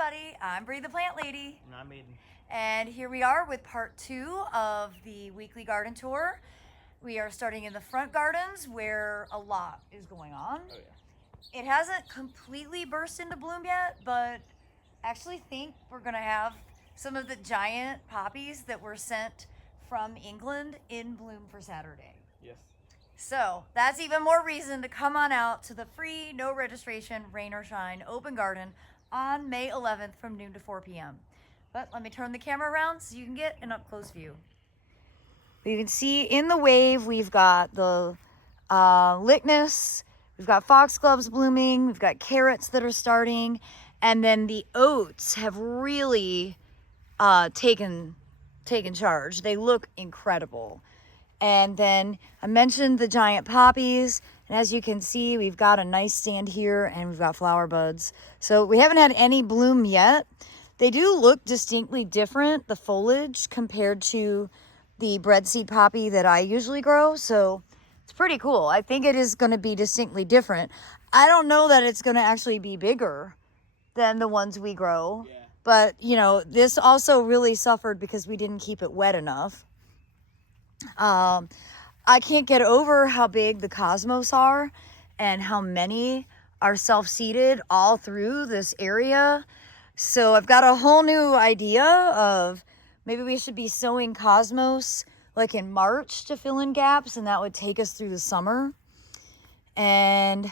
everybody, I'm Bree the Plant Lady. And I'm Aiden. And here we are with part 2 of the weekly garden tour. We are starting in the front gardens where a lot is going on. Oh yeah. It hasn't completely burst into bloom yet, but actually think we're gonna have some of the giant poppies that were sent from England in bloom for Saturday. Yes. So that's even more reason to come on out to the free, no registration, rain or shine, open garden on May 11th from noon to 4 p.m. But let me turn the camera around so you can get an up-close view. You can see in the wave, we've got the Lychnis, we've got foxgloves blooming, we've got carrots that are starting, and then the oats have really taken charge. They look incredible. And then I mentioned the giant poppies, and as you can see, we've got a nice stand here and we've got flower buds. So we haven't had any bloom yet. They do look distinctly different, the foliage, compared to the breadseed poppy that I usually grow. So it's pretty cool. I think it is going to be distinctly different. I don't know that it's going to actually be bigger than the ones we grow. Yeah. But, you know, this also really suffered because we didn't keep it wet enough. I can't get over how big the cosmos are and how many are self-seeded all through this area. So I've got a whole new idea of maybe we should be sowing cosmos like in March to fill in gaps, and that would take us through the summer. And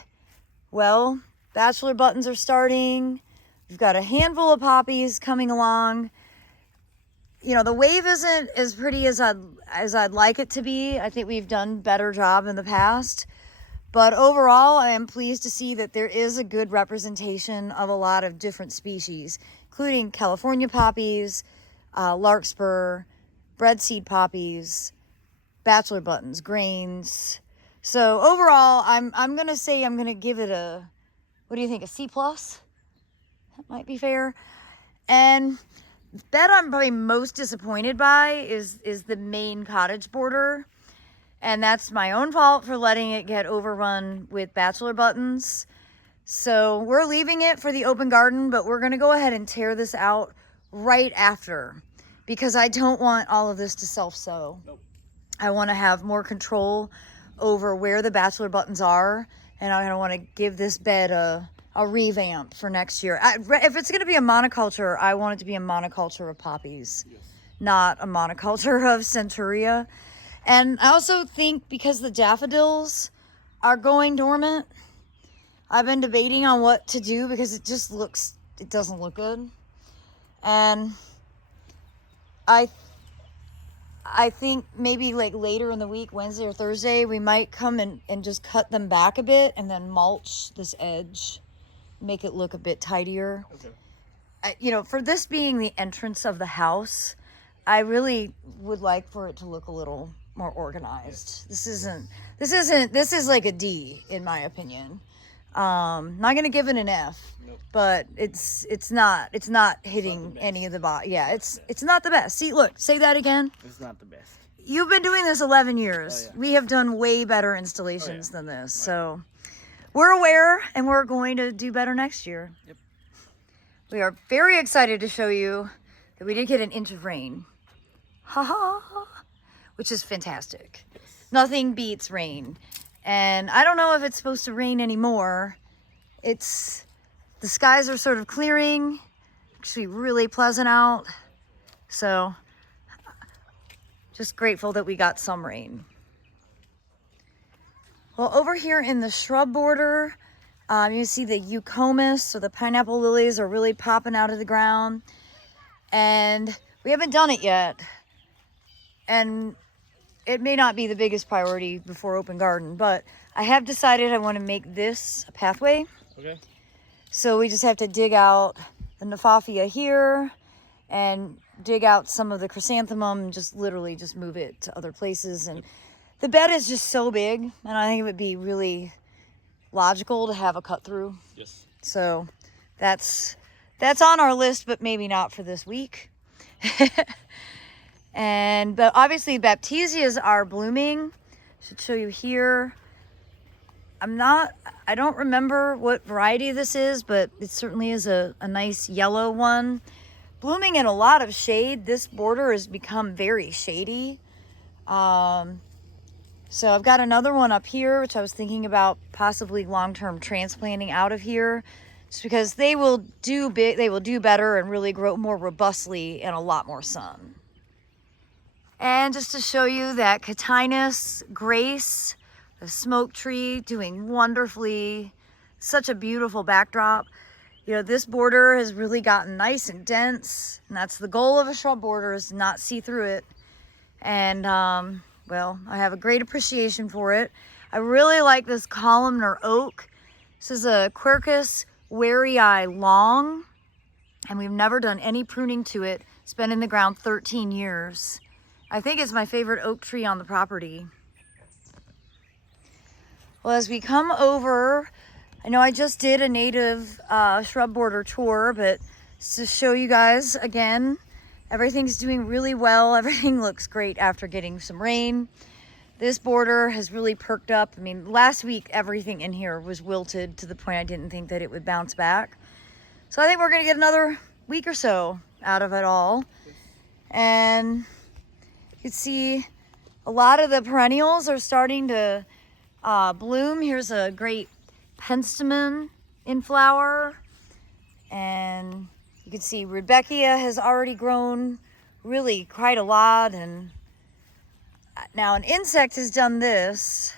well, bachelor buttons are starting. We've got a handful of poppies coming along. You know, the wave isn't as pretty as I'd like it to be. I think we've done a better job in the past. But overall, I am pleased to see that there is a good representation of a lot of different species, including California poppies, larkspur, breadseed poppies, bachelor buttons, grains. So overall, I'm going to say I'm going to give it a, what do you think, a C+? That might be fair. And the bed I'm probably most disappointed by is the main cottage border. And that's my own fault for letting it get overrun with bachelor buttons. So we're leaving it for the open garden, but we're going to go ahead and tear this out right after because I don't want all of this to self-sow. Nope. I want to have more control over where the bachelor buttons are, and I want to give this bed a revamp for next year. If it's going to be a monoculture, I want it to be a monoculture of poppies, Yes. not a monoculture of centuria. And I also think because the daffodils are going dormant, I've been debating on what to do because it doesn't look good. And I think maybe like later in the week, Wednesday or Thursday, we might come and just cut them back a bit and then mulch this edge, make it look a bit tidier. Okay. You know, for this being the entrance of the house, I really would like for it to look a little more organized. This is like a D in my opinion. Not gonna give it an F. Nope. But it's not hitting any of the yeah, it's not the best. See, look, say that again. It's not the best. You've been doing this 11 years. Oh, yeah. We have done way better installations than this. So we're aware and we're going to do better next year. Yep. We are very excited to show you that we did get an inch of rain. Ha ha, which is fantastic. Yes. Nothing beats rain. And I don't know if it's supposed to rain anymore. The skies are sort of clearing. Actually really pleasant out. So just grateful that we got some rain. Well, over here in the shrub border, you see the eucomis, or the pineapple lilies, are really popping out of the ground. And we haven't done it yet. And it may not be the biggest priority before open garden, but I have decided I want to make this a pathway. Okay. So we just have to dig out the Nephafia here and dig out some of the chrysanthemum and just literally just move it to other places. And the bed is just so big, and I think it would be really logical to have a cut through. Yes. So that's on our list, but maybe not for this week. But obviously baptisias are blooming. Should show you here. I don't remember what variety this is, but it certainly is a nice yellow one. Blooming in a lot of shade. This border has become very shady. So I've got another one up here, which I was thinking about possibly long-term transplanting out of here, just because they will do better and really grow more robustly in a lot more sun. And just to show you that Cotinus Grace, the smoke tree, doing wonderfully, such a beautiful backdrop. You know, this border has really gotten nice and dense, and that's the goal of a shrub border, is to not see through it. And well, I have a great appreciation for it. I really like this columnar oak. This is a Quercus warrii long, and we've never done any pruning to it. It's been in the ground 13 years. I think it's my favorite oak tree on the property. Well, as we come over, I know I just did a native shrub border tour, but to show you guys again, everything's doing really well. Everything looks great after getting some rain. This border has really perked up. I mean, last week, everything in here was wilted to the point I didn't think that it would bounce back. So I think we're gonna get another week or so out of it all. And you can see a lot of the perennials are starting to bloom. Here's a great penstemon in flower. And you can see Rudbeckia has already grown really quite a lot. And now an insect has done this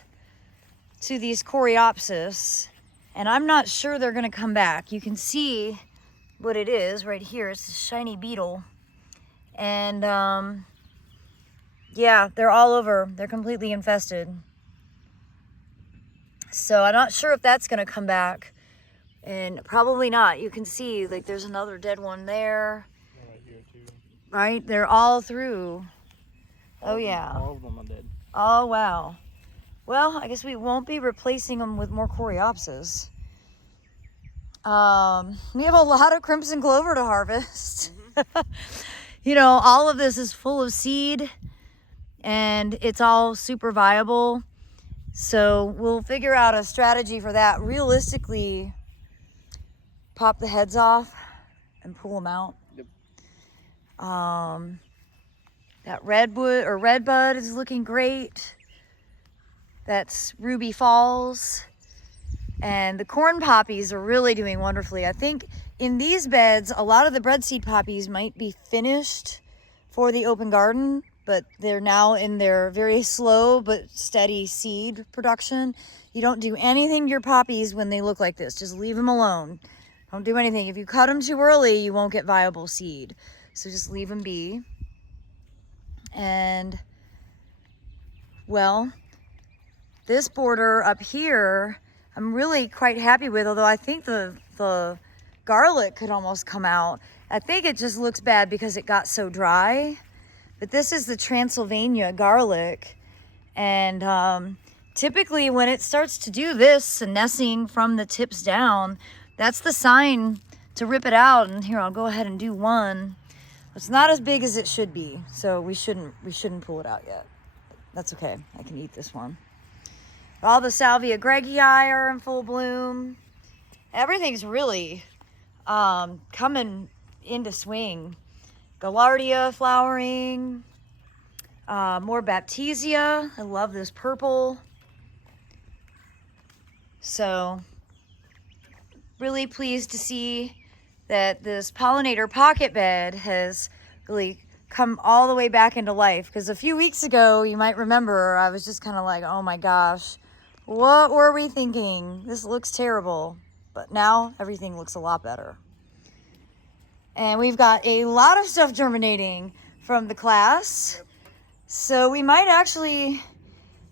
to these Coreopsis, and I'm not sure they're gonna come back. You can see what it is right here. It's a shiny beetle. And yeah, they're all over. They're completely infested. So I'm not sure if that's gonna come back. And probably not. You can see, like, there's another dead one there. Right here too. Right? They're all through. Oh yeah. All of them are dead. Oh wow. Well, I guess we won't be replacing them with more Coreopsis. We have a lot of crimson clover to harvest. Mm-hmm. You know, all of this is full of seed, and it's all super viable. So we'll figure out a strategy for that. Realistically, pop the heads off and pull them out. Yep. That redbud is looking great. That's Ruby Falls. And the corn poppies are really doing wonderfully. I think in these beds, a lot of the breadseed poppies might be finished for the open garden, but they're now in their very slow but steady seed production. You don't do anything to your poppies when they look like this. Just leave them alone. Don't do anything. If you cut them too early, you won't get viable seed. So just leave them be. And, well, this border up here, I'm really quite happy with, although I think the garlic could almost come out. I think it just looks bad because it got so dry. But this is the Transylvania garlic. And typically when it starts to do this, senescing from the tips down, that's the sign to rip it out. And here, I'll go ahead and do one. It's not as big as it should be, so we shouldn't pull it out yet. That's okay. I can eat this one. All the Salvia gregii are in full bloom. Everything's really coming into swing. Gaillardia flowering. More Baptisia. I love this purple. So, really pleased to see that this pollinator pocket bed has really come all the way back into life. Because a few weeks ago, you might remember, I was just kind of like, oh my gosh, what were we thinking? This looks terrible. But now everything looks a lot better. And we've got a lot of stuff germinating from the class. So we might actually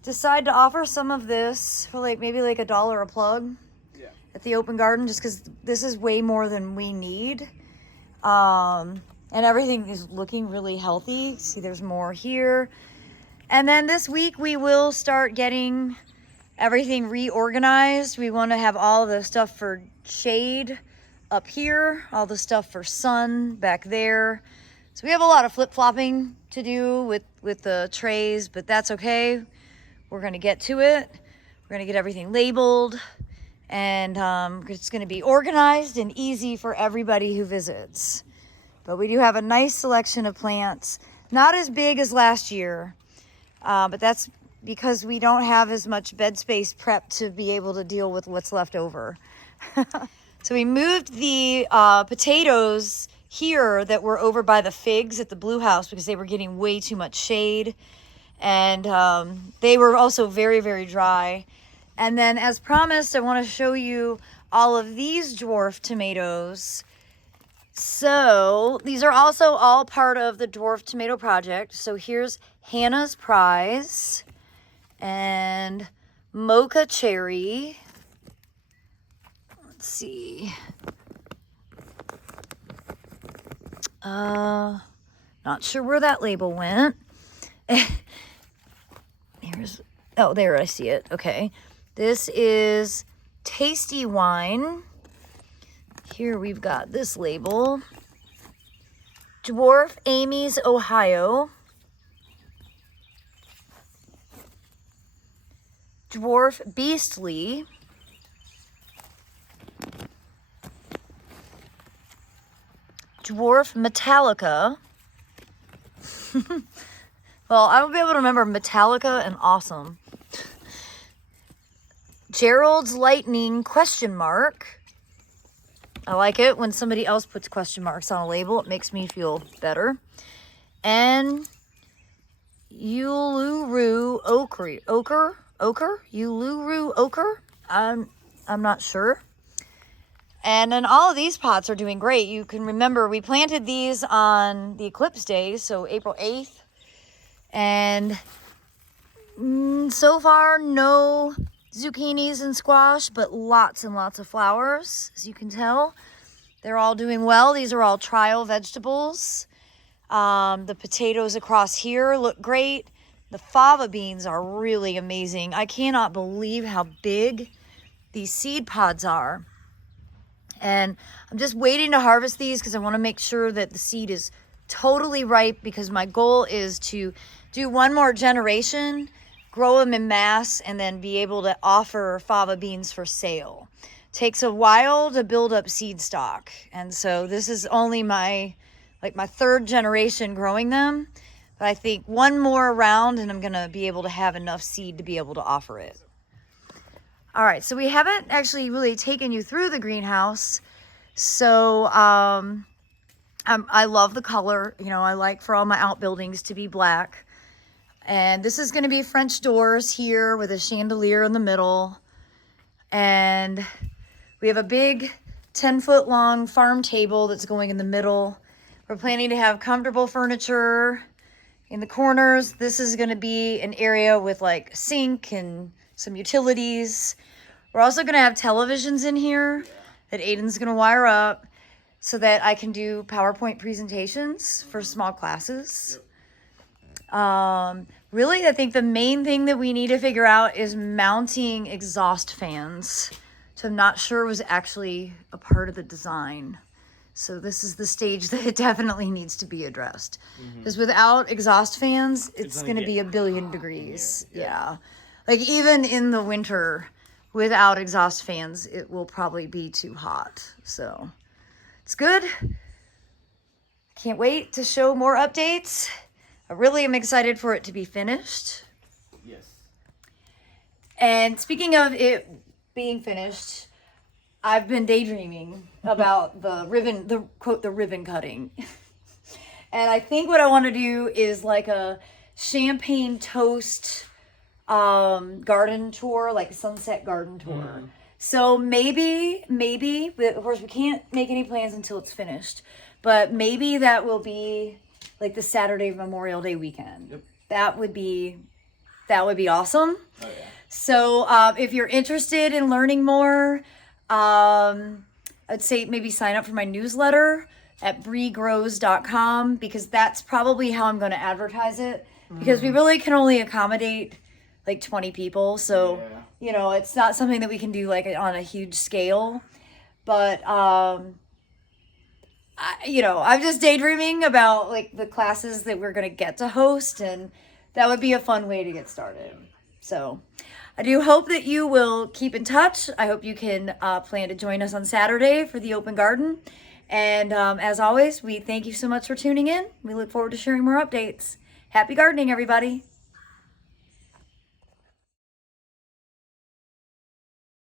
decide to offer some of this for maybe $1 a plug. At the open garden, just because this is way more than we need. And everything is looking really healthy. See, there's more here. And then this week we will start getting everything reorganized. We want to have all the stuff for shade up here, all the stuff for sun back there. So we have a lot of flip-flopping to do with the trays, but that's okay. We're going to get to it. We're going to get everything labeled, and it's going to be organized and easy for everybody who visits. But we do have a nice selection of plants. Not as big as last year, but that's because we don't have as much bed space prepped to be able to deal with what's left over. So we moved the potatoes here that were over by the figs at the Blue House because they were getting way too much shade. And they were also very, very dry. And then as promised, I want to show you all of these dwarf tomatoes. So these are also all part of the dwarf tomato project. So here's Hannah's Prize and Mocha Cherry. Let's see. Not sure where that label went. Oh, there, I see it. Okay. This is Tasty Wine. Here we've got this label. Dwarf Amy's Ohio. Dwarf Beastly. Dwarf Metallica. Well, I will be able to remember Metallica and Awesome. Gerald's Lightning question mark. I like it when somebody else puts question marks on a label. It makes me feel better. And Uluru Ochre? Uluru Ochre? I'm not sure. And then all of these pots are doing great. You can remember we planted these on the eclipse day, so April 8th. And so far, no zucchinis and squash, but lots and lots of flowers, as you can tell. They're all doing well. These are all trial vegetables. The potatoes across here look great. The fava beans are really amazing. I cannot believe how big these seed pods are. And I'm just waiting to harvest these because I want to make sure that the seed is totally ripe, because my goal is to do one more generation, grow them in mass, and then be able to offer fava beans for sale. Takes a while to build up seed stock. And so this is only my third generation growing them. But I think one more round and I'm going to be able to have enough seed to be able to offer it. All right, so we haven't actually really taken you through the greenhouse. So I love the color. You know, I like for all my outbuildings to be black. And this is going to be French doors here with a chandelier in the middle. And we have a big 10-foot long farm table that's going in the middle. We're planning to have comfortable furniture in the corners. This is going to be an area with like sink and some utilities. We're also going to have televisions in here that Aiden's going to wire up so that I can do PowerPoint presentations for small classes. Really, I think the main thing that we need to figure out is mounting exhaust fans. So I'm not sure it was actually a part of the design. So this is the stage that it definitely needs to be addressed. Because without exhaust fans, it's going to be 1,000,000,000 degrees. Yeah. Like even in the winter, without exhaust fans, it will probably be too hot. So it's good. Can't wait to show more updates. I really am excited for it to be finished. Yes. And speaking of it being finished, I've been daydreaming about the ribbon cutting. And I think what I want to do is like a champagne toast garden tour, like a sunset garden tour. So maybe, but of course we can't make any plans until it's finished, but maybe that will be like the Saturday Memorial Day weekend. Yep. That would be awesome. Oh yeah. So if you're interested in learning more, I'd say maybe sign up for my newsletter at breegrows.com, because that's probably how I'm going to advertise it, because we really can only accommodate like 20 people. So, you know, it's not something that we can do like on a huge scale, but, I'm just daydreaming about like the classes that we're going to get to host, and that would be a fun way to get started. So, I do hope that you will keep in touch. I hope you can plan to join us on Saturday for the open garden. And as always, we thank you so much for tuning in. We look forward to sharing more updates. Happy gardening, everybody.